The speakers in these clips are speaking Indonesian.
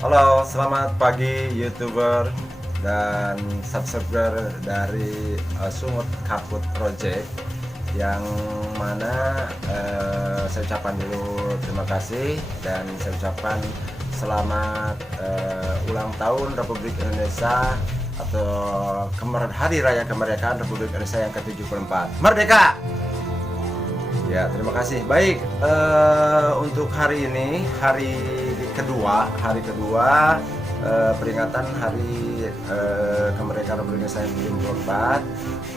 Halo, selamat pagi YouTuber dan subscriber dari Sumut Kaput Project, yang mana saya ucapkan dulu terima kasih dan saya ucapkan selamat ulang tahun Republik Indonesia atau Hari Raya Kemerdekaan Republik Indonesia yang ke-74. Merdeka! Ya, terima kasih. Baik, untuk hari ini, hari kedua peringatan Hari Kemerdekaan Republik Indonesia yang ke-74,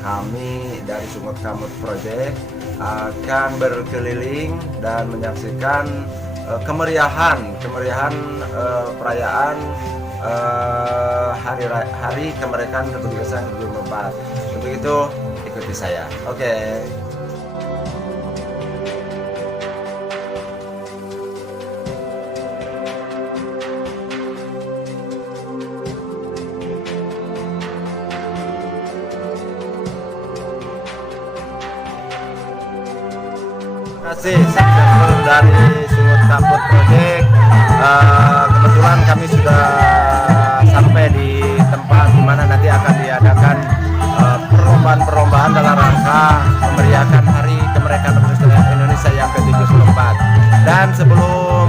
kami dari Sumut Kaput Project akan berkeliling dan menyaksikan kemeriahan perayaan Hari Kemerdekaan Republik Indonesia yang ke-74. Untuk itu ikuti saya. Oke. Terima kasih subscriber dari Sumut Kaput Project. Kebetulan kami sudah sampai di tempat di mana nanti akan diadakan perlombaan dalam rangka memeriahkan Hari Kemerdekaan Republik Indonesia yang ke-74. Dan sebelum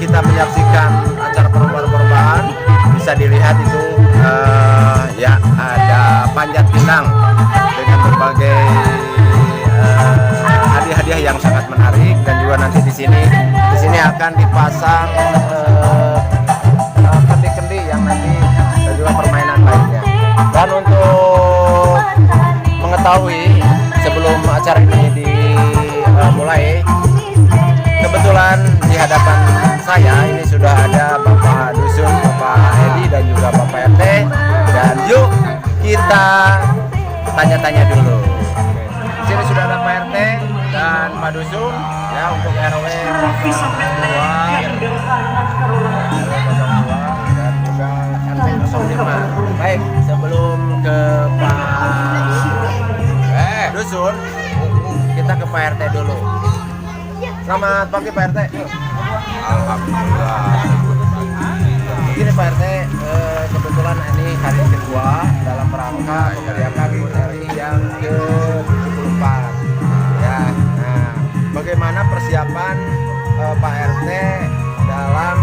kita menyaksikan acara perlombaan, bisa dilihat itu ya ada panjat pinang dengan berbagai hadiah yang sangat menarik, dan juga nanti di sini akan dipasang kendi-kendi yang nanti dan juga permainan lainnya. Dan untuk mengetahui sebelum acara ini dimulai, kebetulan di hadapan saya ini sudah ada Bapak Dusun, Bapak Edi, dan juga Bapak RT, dan yuk kita tanya-tanya dulu. Di sini sudah ada Pak RT dan Pak Dusun ya, untuk RW 02 dan juga RT 05. Baik, sebelum ke Pak Dusun, kita ke Pak RT dulu. Selamat pagi Pak RT. Alhamdulillah. Begini Pak RT, kebetulan ini hari kedua dalam rangka merayakan hari yang ke-74. Ya, nah, bagaimana persiapan Pak RT dalam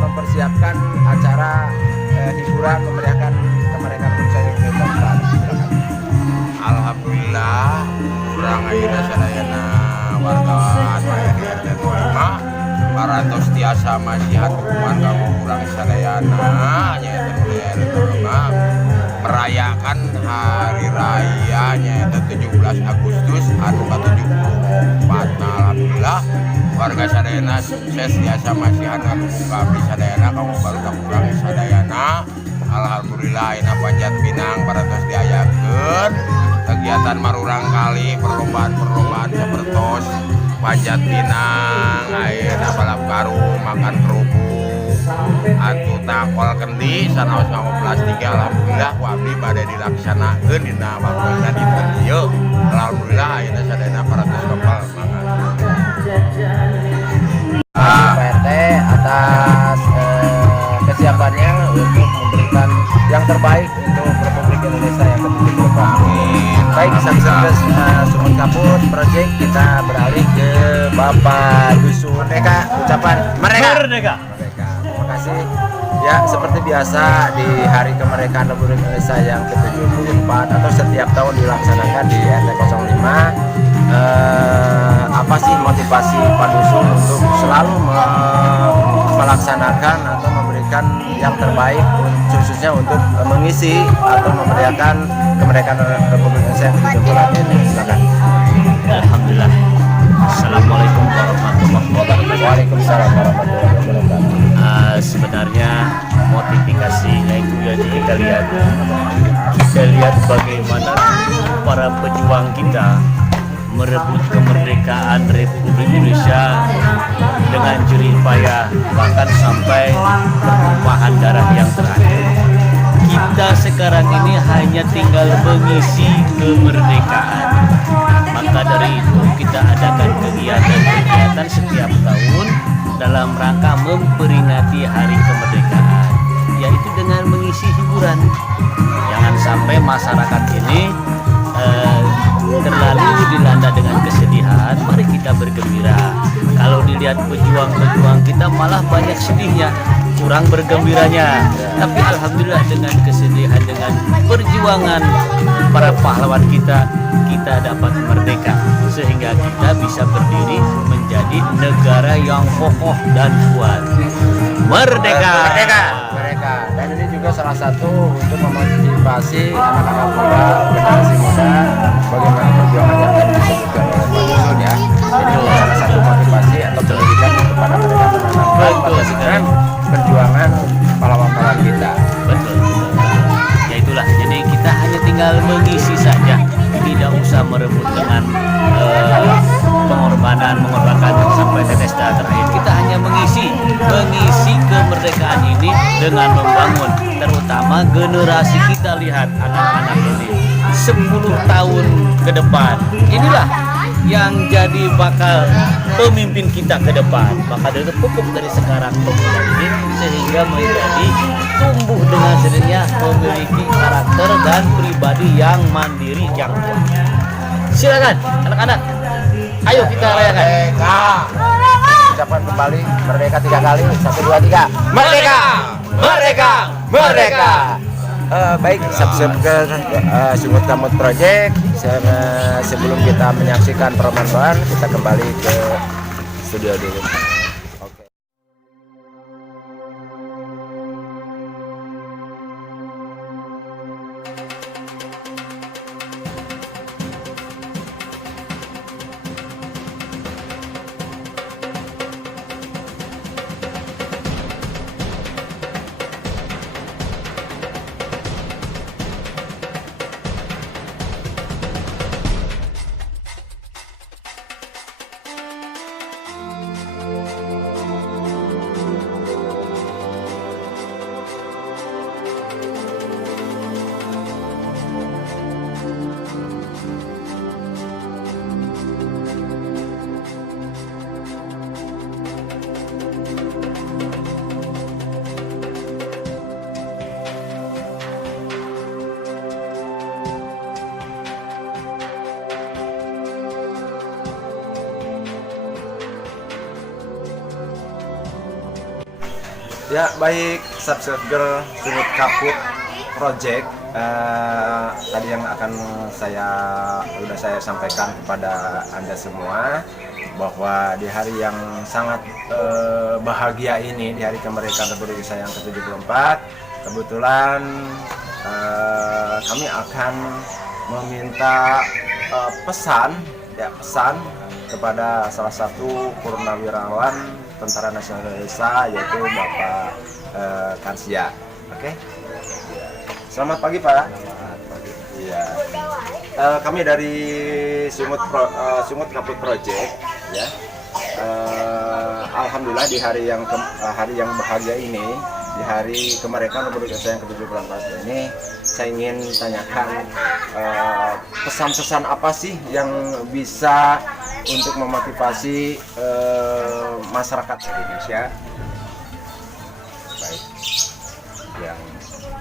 mempersiapkan acara hiburan memeriahkan kemerdekaan Indonesia yang ke-74? Alhamdulillah, kurang ayeuna sadayana warga anu RT 05 parantos tiasa masihan warga kurang sadayana nyaeta RT 05 merayakan hari raya nyaeta 17 Agustus anu ke-74. Alhamdulillah warga sadayana sukses tiasa masihan anu abdi sadayana kamu baru kurang sadayana. Alhamdulillah ina panjat pinang parantos diayakeun kegiatan marurang kali perlombaan sepertos panjat pinang, ayeuna balap karung, makan kerupuk, atu takol kendi, sanaos ngamplas 3. Alhamdulillah ku abdi bade dilaksanakeun dina waktuna dinten ieu. Alhamdulillah ayeuna sadayana 400 kapal mangan. Pak RT atas kesiapannya untuk memberikan yang terbaik untuk Republik Indonesia yang ke-74. Baik, subscribers Sumut Kaput Project, kita beralih ke Bapak Dusun. Merdeka, ucapan merdeka. Terima kasih. Ya, seperti biasa di Hari Kemerdekaan Republik Indonesia yang ke-74 atau setiap tahun dilaksanakan di RT 05, apa sih motivasi Pak Dusun untuk selalu melaksanakan atau memberikan yang terbaik khususnya untuk mengisi atau memeriahkan kemerdekaan Republik Indonesia yang ke-74 ini? Silakan. Alhamdulillah. Assalamualaikum warahmatullahi wabarakatuh. Waalaikumsalam warahmatullahi wabarakatuh. Sebenarnya motivasinya itu ya kita lihat bagaimana para pejuang kita merebut kemerdekaan Republik Indonesia dengan jerih payah, bahkan sampai pertumpahan darah yang terakhir. Kita sekarang ini hanya tinggal mengisi kemerdekaan. Maka dari itu kita adakan kegiatan-kegiatan setiap tahun dalam rangka memperingati hari kemerdekaan, yaitu dengan mengisi hiburan. Jangan sampai masyarakat ini terlalu dilanda dengan kesedihan. Mari kita bergembira. Kalau dilihat pejuang-pejuang kita malah banyak sedihnya, kurang bergembiranya. Tapi alhamdulillah dengan kesedihan, dengan perjuangan para pahlawan kita dapat merdeka, sehingga kita bisa berdiri menjadi negara yang kokoh dan kuat. Merdeka! Merdeka. Dan ini juga salah satu untuk memotivasi anak-anak muda, generasi muda, bagaimana perjuangan yang tadi disebutkan oleh Pak Yusuf ya. Ini salah satu motivasi atau pendidikan kepada mereka menanamkan dengan perjuangan pahlawan-pahlawan kita. Betul. Ya itulah. Jadi kita hanya tinggal mengisi saja, tidak usah merebut dengan mengorbankan sampai tetes darah terakhir. Kita hanya mengisi kemerdekaan ini dengan membangun, terutama generasi kita. Lihat anak-anak ini 10 tahun ke depan, inilah yang jadi bakal pemimpin kita ke depan. Maka dari itu pupuk dari sekarang pemuda ini sehingga menjadi tumbuh dengan sendirinya, memiliki karakter dan pribadi yang mandiri, yang kuat. Silakan anak-anak, ayo kita rayakan. Merdeka. Ucapkan kembali merdeka 3 kali. 1, 2, 3. Merdeka! Merdeka! Merdeka! Baik, subscribe ke Sungut Kamut Project. Sebelum kita menyaksikan perlombaan, kita kembali ke studio dulu. Oke. Ya baik, subscriber Sungut Kaput Project. Tadi yang akan sudah saya sampaikan kepada Anda semua bahwa di hari yang sangat bahagia ini, di hari kemerdekaan Republik Indonesia yang ke-74, kebetulan kami akan meminta pesan kepada salah satu purnawirawan Tentara Nasional Indonesia, yaitu Bapak Kansia. Oke. Selamat pagi Pak. Selamat pagi. Iya. Kami dari Sungut Kaput Project, ya. Alhamdulillah di hari yang bahagia ini, di hari kemerdekaan Republik Indonesia yang ke-74 ini, saya ingin tanyakan pesan-pesan apa sih yang bisa untuk memotivasi masyarakat Indonesia, baik yang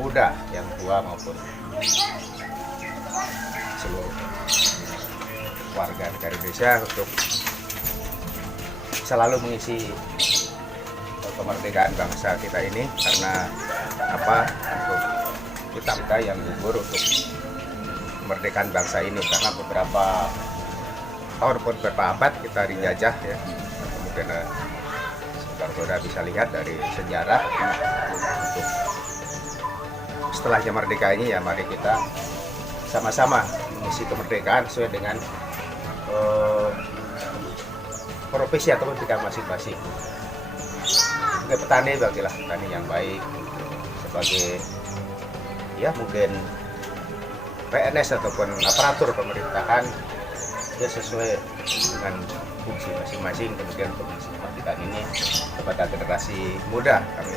muda, yang tua maupun seluruh warga negara Indonesia untuk selalu mengisi kemerdekaan bangsa kita ini, karena untuk kita yang gugur untuk kemerdekaan bangsa ini, karena beberapa tahun pun beberapa abad kita dijajah ya. Mungkin saudara-saudara bisa lihat dari sejarah untuk setelahnya merdeka ini, ya mari kita sama-sama mengisi kemerdekaan sesuai dengan profesi atau pendidikan masing-masing. Sebagai petani, bagilah petani yang baik, sebagai ya mungkin PNS ataupun aparatur pemerintahan, ya sesuai dengan fungsi masing-masing. Kemudian untuk mengisi kemerdekaan ini kepada generasi muda, kami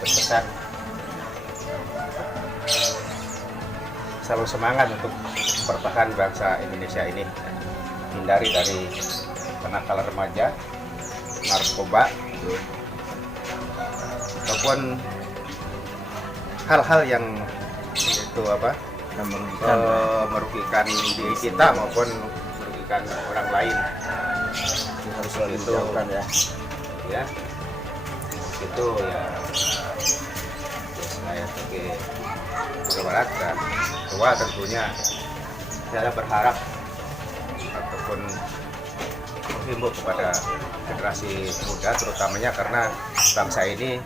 berpesan selalu semangat untuk mempertahankan bangsa Indonesia ini, hindari dari kenakalan remaja, narkoba ataupun hal-hal yang itu merugikan diri kita maupun merugikan orang lain. Harus selalu dijauhkan ya. Ya itu ya saya sebagai barat dan tua tentunya saya berharap ataupun menghimbau kepada generasi muda terutamanya karena bangsa ini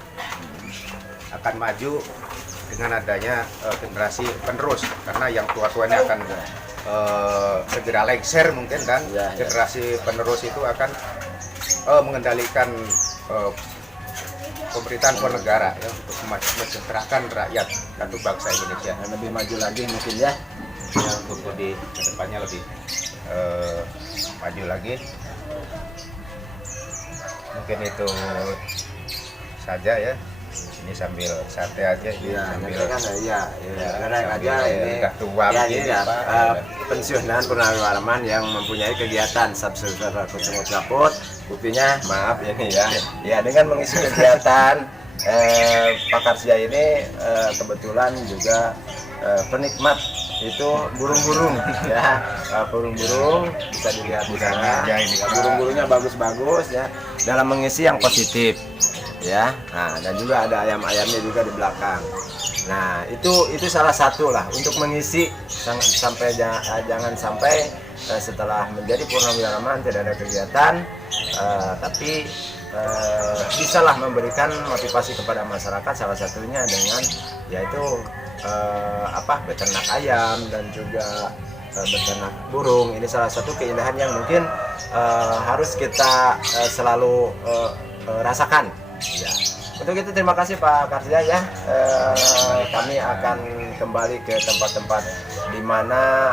akan maju dengan adanya generasi penerus, karena yang tua-tua ini akan segera lengser mungkin kan. Generasi penerus itu akan mengendalikan pemerintahan negara ya, untuk mensejahterakan rakyat atau bangsa Indonesia. Dan lebih maju lagi mungkin ya. Ya, untuk di kedepannya lebih maju lagi. Mungkin itu saja ya. Ini sambil santai aja, sambil kan kadang aja ini udah tua ya, begini, ini Pak. pensiunan purnawirawan yang mempunyai kegiatan subscriber Semut Kaput. Buktinya maaf ini ya dengan mengisi kegiatan Pak Karsia ini kebetulan juga penikmat itu burung-burung ya, burung-burung bisa dilihat di sana. Burung-burungnya bagus-bagus ya, dalam mengisi yang positif ya. Nah, dan juga ada ayam-ayamnya juga di belakang. Nah, itu salah satu lah untuk mengisi sampai jangan sampai setelah menjadi purnawirawan tidak ada kegiatan, tapi bisalah memberikan motivasi kepada masyarakat, salah satunya dengan yaitu beternak ayam dan juga beternak burung. Ini salah satu keindahan yang mungkin harus kita selalu rasakan ya. Untuk itu terima kasih Pak Karsia ya. Kami akan kembali ke tempat-tempat di mana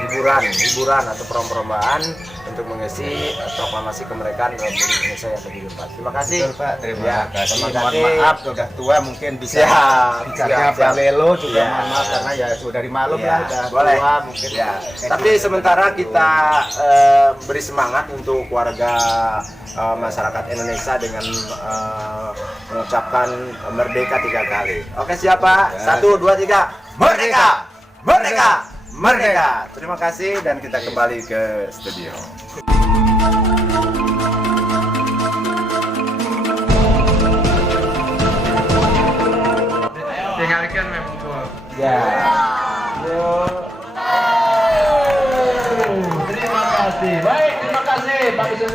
hiburan atau perlombaan untuk mengisi proklamasi kemerdekaan Republik Indonesia yang ke-74. Terima kasih. Betul, Pak. Terima kasih. Terima Mohon kasih. maaf sudah tua mungkin bisa siap. Balelo juga Ya. mohon maaf karena ya sudah dimaklum Ya, lah sudah boleh. tua mungkin Ya. Tapi sementara kita beri semangat untuk warga masyarakat Indonesia dengan mengucapkan merdeka 3 kali. Oke, siapa? Ya. 1, 2, 3. Merdeka! Merdeka! Merdeka! Terima kasih dan kita kembali ke studio. tinggalkan memang. Ya. Terima kasih. Baik, terima kasih Pak Isu.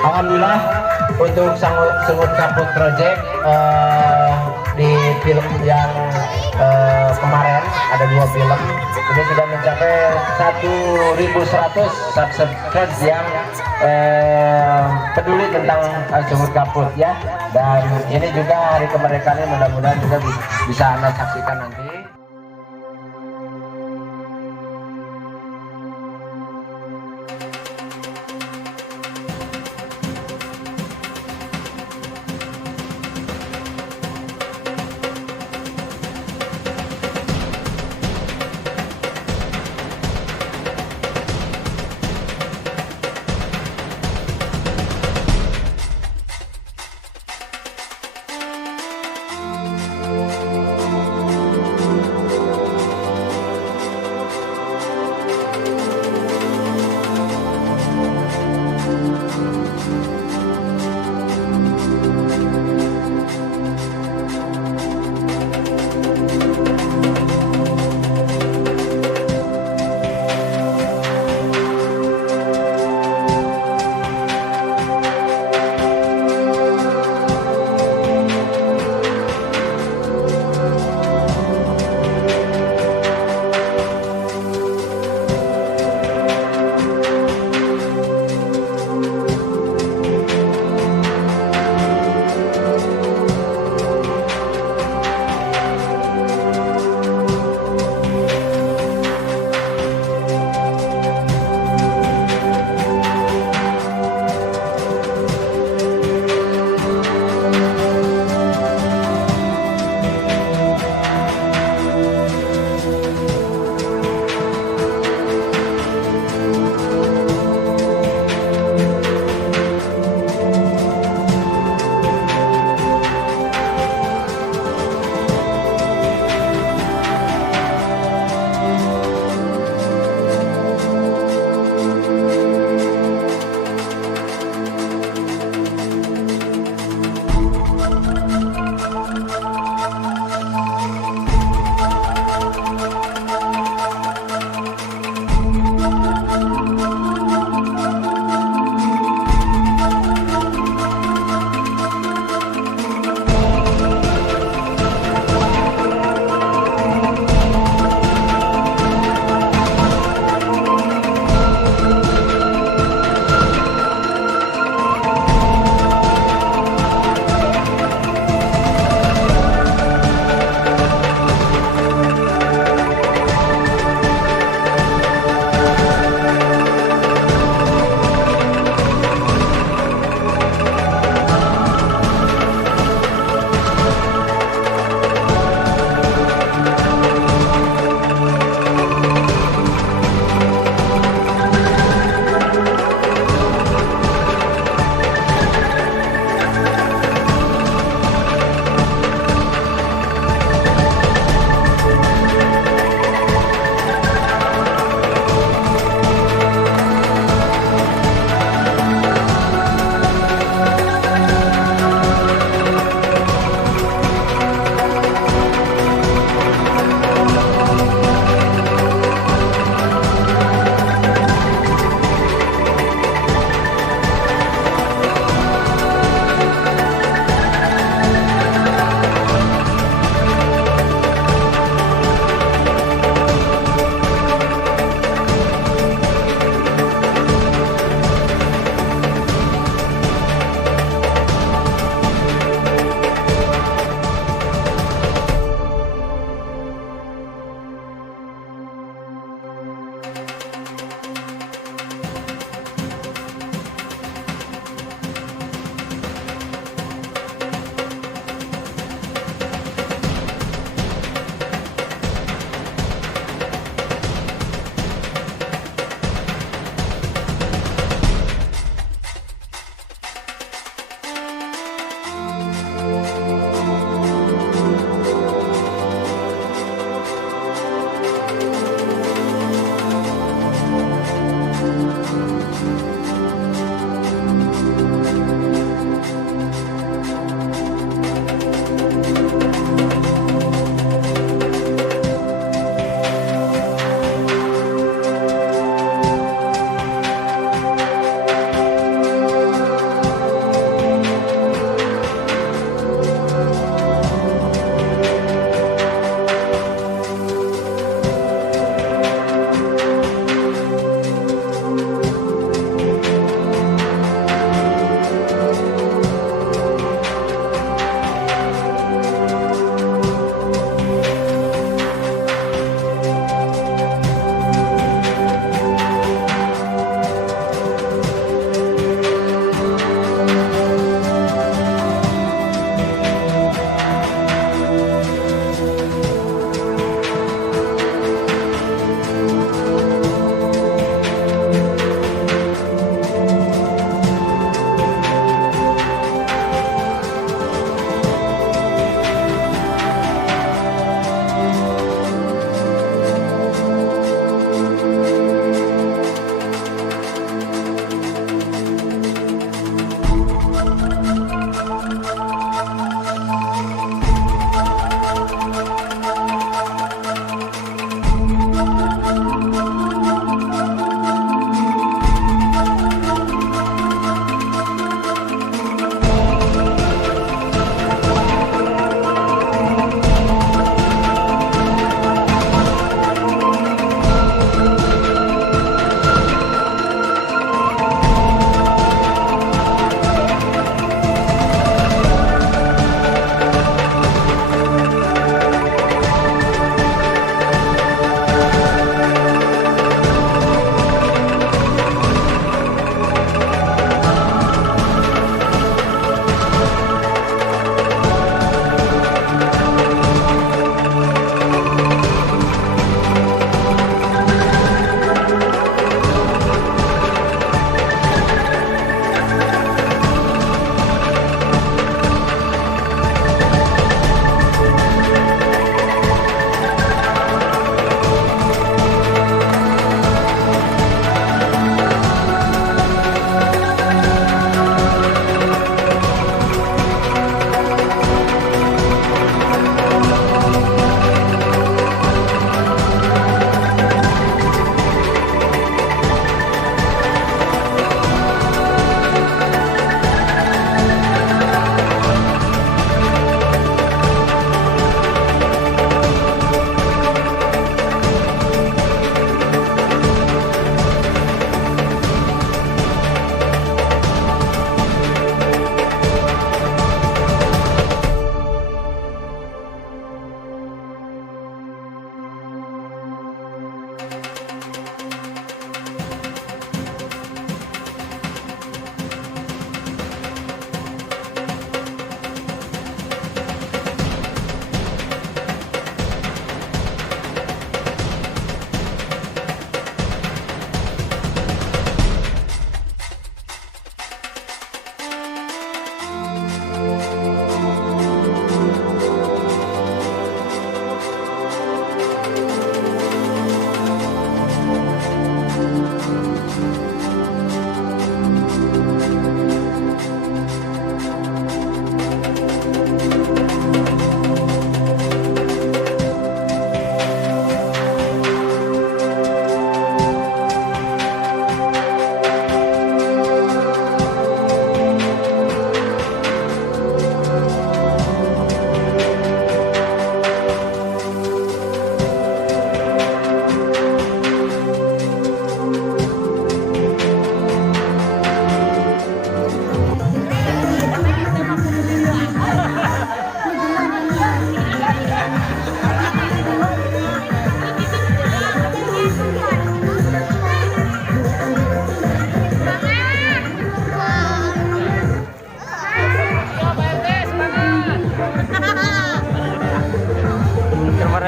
Alhamdulillah untuk Semut Kaput Project di film yang kemarin ada 2 film ini sudah mencapai 1.100 subscribers yang peduli tentang Semut Kaput ya, dan ini juga hari kemerdekaan ini mudah-mudahan juga bisa Anda saksikan nanti.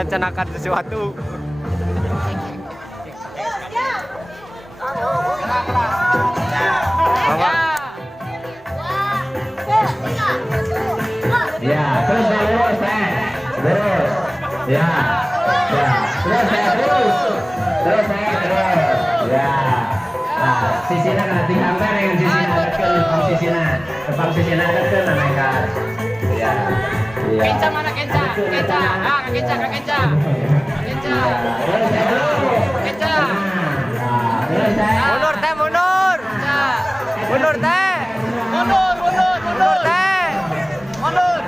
merencanakan sesuatu. Ya, terus lurus, lurus. Ya, terus terus. Ya. Nah, sisina nanti hampir dengan sisina depan sisina, depan mereka. Ya. Kenca mana kenca? Kenca. Ah, kenca, kenca. Kenca. Kenca. Mundur teh, mundur. Mundur teh. Mundur teh. Mundur.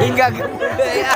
Hingga gede ya.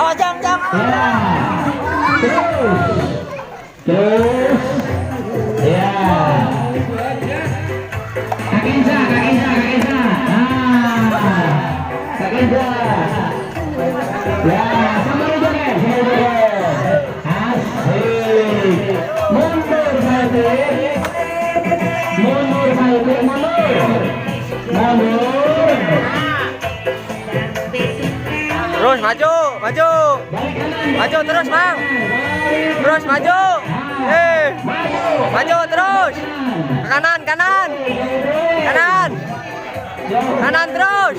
Awas jangan. Terus, ya. Kak Kenza. Kak Kenza. Ya, sama juga kan? Asik. Mundur. Terus maju. Maju terus, Bang. Terus maju. Maju terus. Ke kanan. Kanan terus.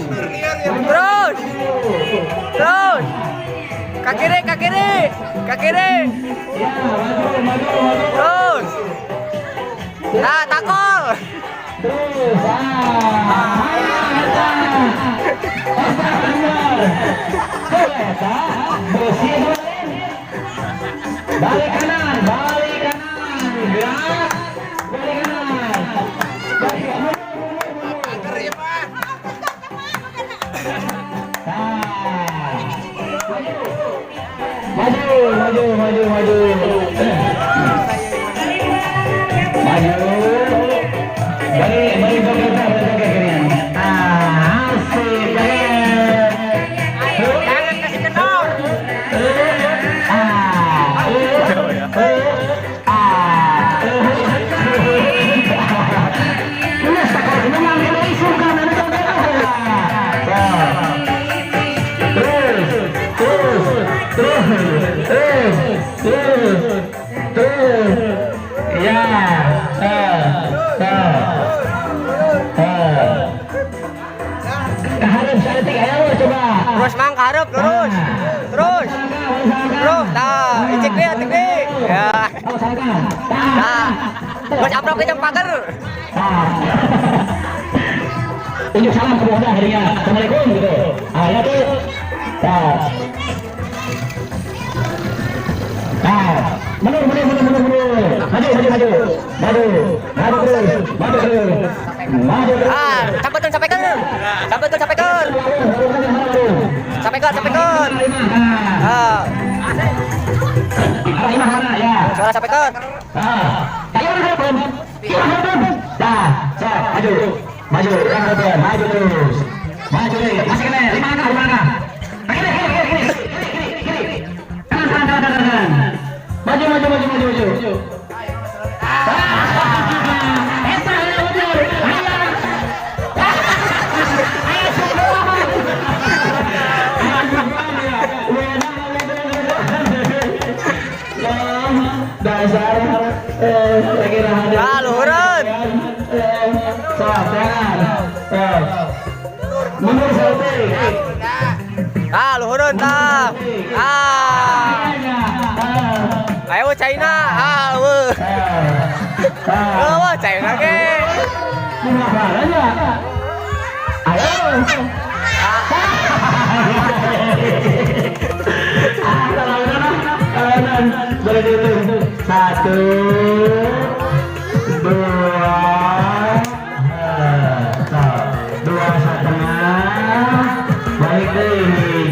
Ke kiri. Terus. Nah, takol. Balik kanan. Terus mang karep terus. Terus. Nah, icik dia tinggi. Ya. Nah. Bos aprok ke jam pagar. Tunjuk salam ke bawah hadiahnya. Assalamualaikum gitu. Ya tuh. Mundur. Maju terus. Maju terus. Sampaikan. Arah mana ya? Suara sampaikan. Ayo hadapan. Maju terus. Maju deh. Masih kena. 5 langkah. Kiri. Kanan. Maju. Dasar Luhuran. mundur sampai Luhuran tah. Ayo China. China ke. Boleh dulu. 1, 2 setengah. Balik deh.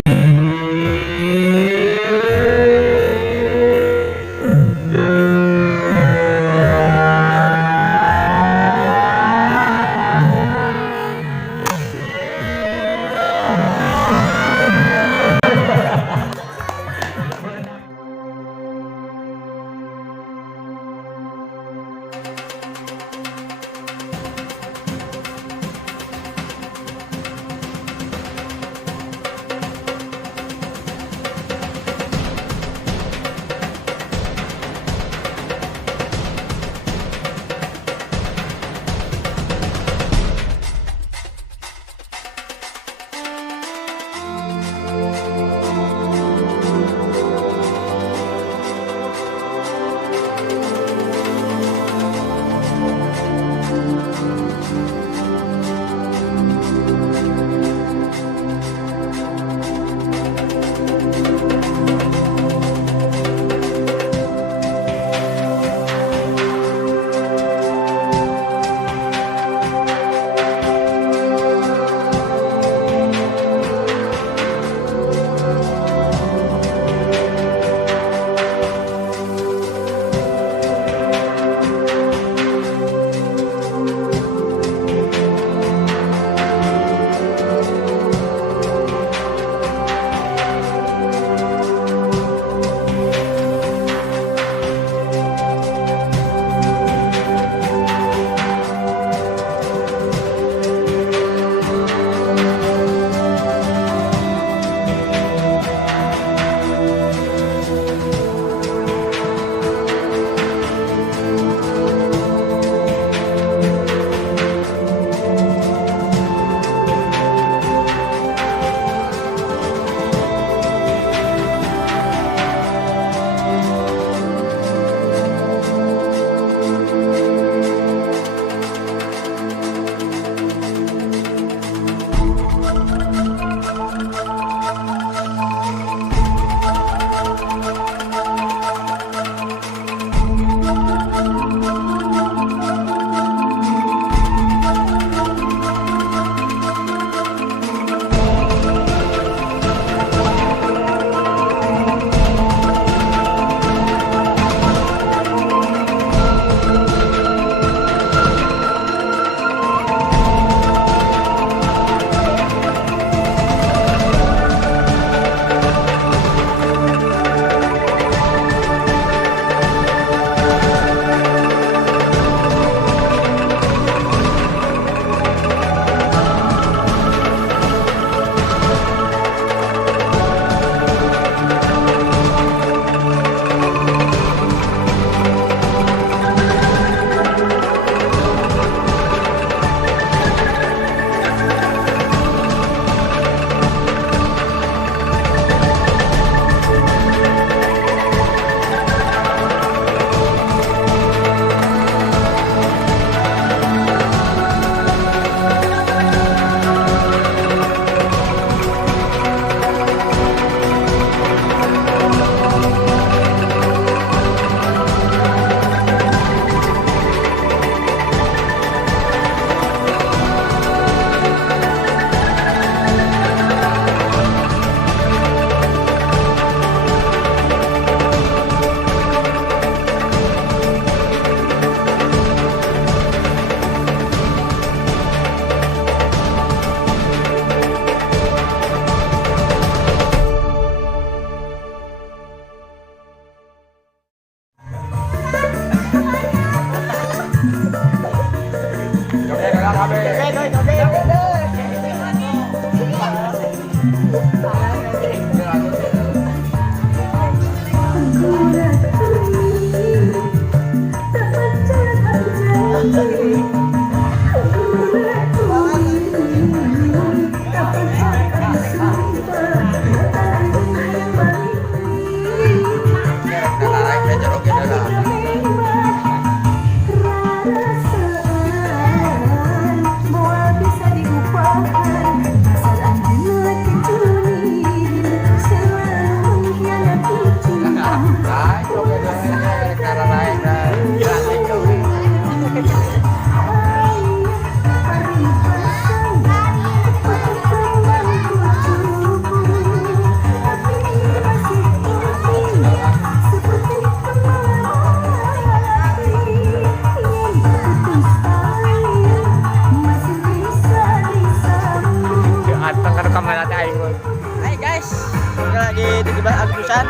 Hai guys, ini lagi 17 Agustusan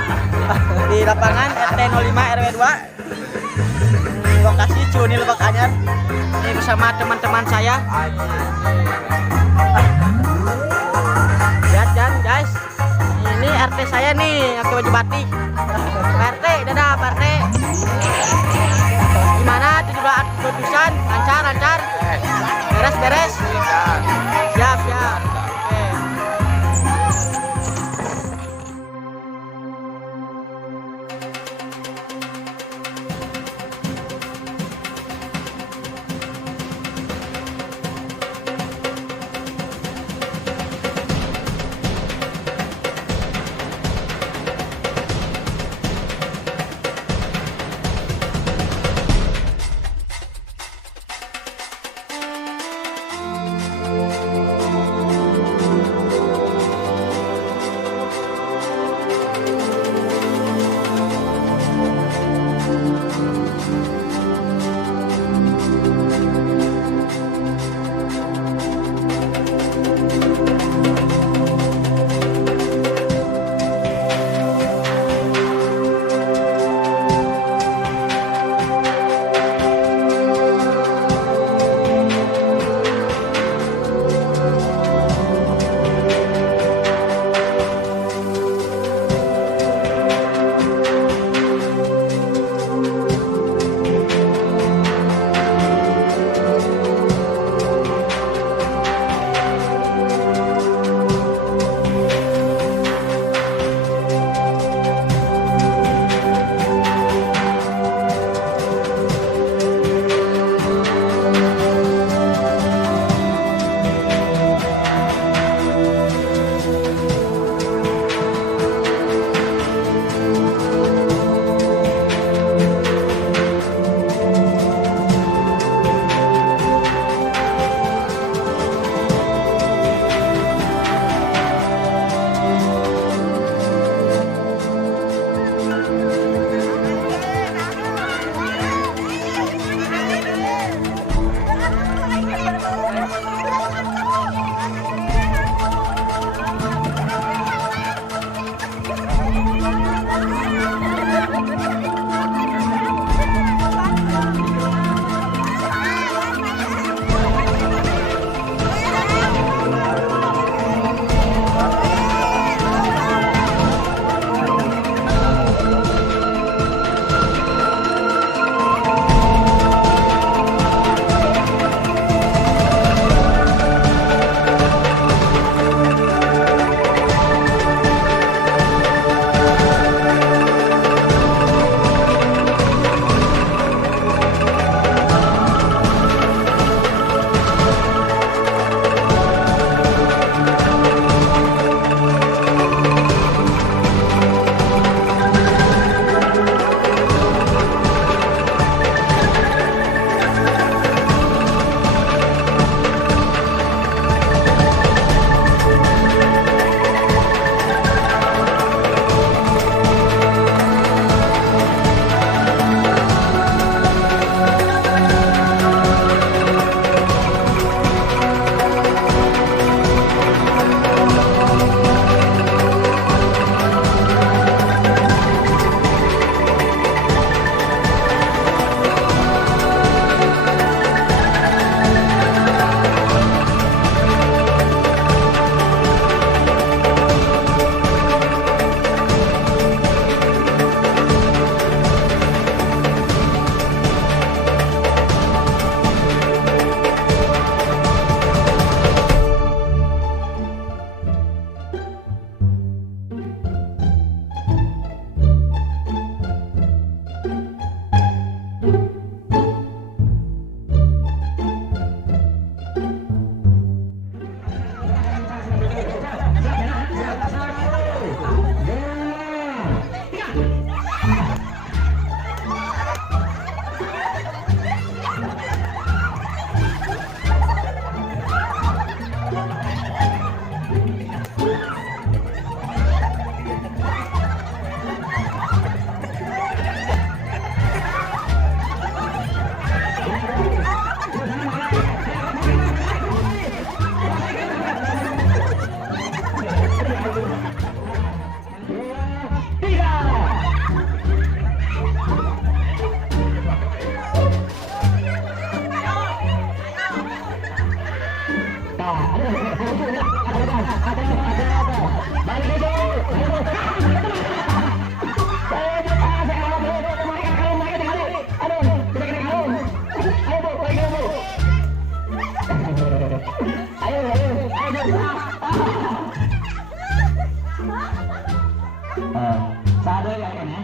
di lapangan RT 05 RW 2 lokasi Ciuni Lebak Anyar. Ini bersama teman-teman saya. Lihat kan guys, ini RT saya nih pakai baju batik. Pak RT, dadah Pak RT. Gimana 17 Agustusan? Lancar? Beres? Siap. Satu ya kan ya.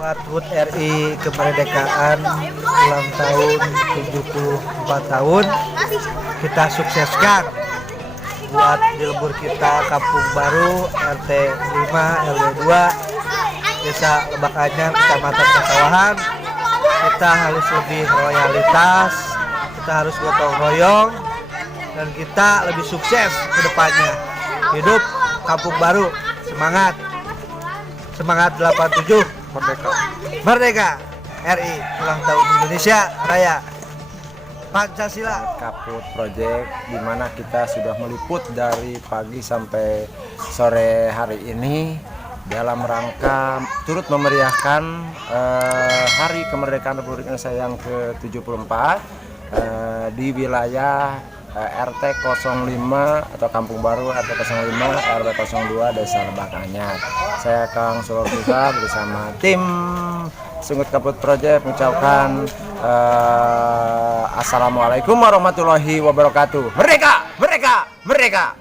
Buat HUT RI kemerdekaan ulang tahun 74 tahun kita sukseskan. Buat dilebur kita Kampung Baru RT 5 RW 2 Desa Lebak Anyar Kecamatan Pasawahan, kita harus lebih royalitas, kita harus gotong royong, dan kita lebih sukses ke depannya. Hidup Kampung Baru, semangat, semangat 87 merdeka, merdeka RI ulang tahun Indonesia Raya. Pancasila. Kaput Project, di mana kita sudah meliput dari pagi sampai sore hari ini dalam rangka turut memeriahkan Hari Kemerdekaan Republik Indonesia yang ke-74 di wilayah RT 05 atau Kampung Baru RT 05 RW 02 Desa Lebak Anyar. Saya Kang Sulawesa bersama tim Sunggut Kaput Project mengucapkan Assalamualaikum warahmatullahi wabarakatuh. Merdeka, merdeka, merdeka.